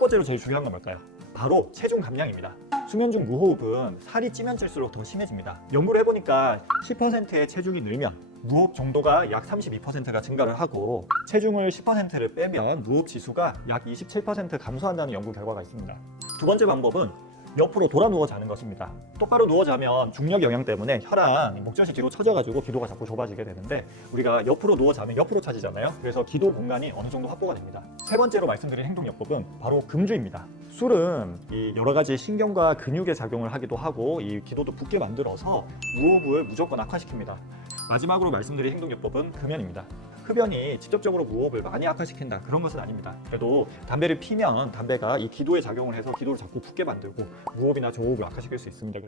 번째로 제일 중요한 건 뭘까요? 바로 체중 감량입니다. 수면 중 무호흡은 살이 찌면 찔수록 더 심해집니다. 연구를 해보니까 10%의 체중이 늘면 무호흡 정도가 약 32%가 증가를 하고, 체중을 10%를 빼면 무호흡 지수가 약 27% 감소한다는 연구 결과가 있습니다. 두 번째 방법은 옆으로 돌아 누워 자는 것입니다. 똑바로 누워 자면 중력 영향 때문에 혈안, 목젖이 뒤로 처져가지고 기도가 자꾸 좁아지게 되는데, 우리가 옆으로 누워 자면 옆으로 차지잖아요. 그래서 기도 공간이 어느 정도 확보가 됩니다. 세 번째로 말씀드린 행동요법은 바로 금주입니다. 술은 이 여러 가지 신경과 근육에 작용을 하기도 하고, 이 기도도 붓게 만들어서 무호흡을 무조건 악화시킵니다. 마지막으로 말씀드린 행동요법은 금연입니다. 흡연이 직접적으로 무호흡을 많이 악화시킨다, 그런 것은 아닙니다. 그래도 담배를 피면 담배가 이 기도에 작용을 해서 기도를 자꾸 붓게 만들고 무호흡이나 저호흡을 악화시킬 수 있습니다.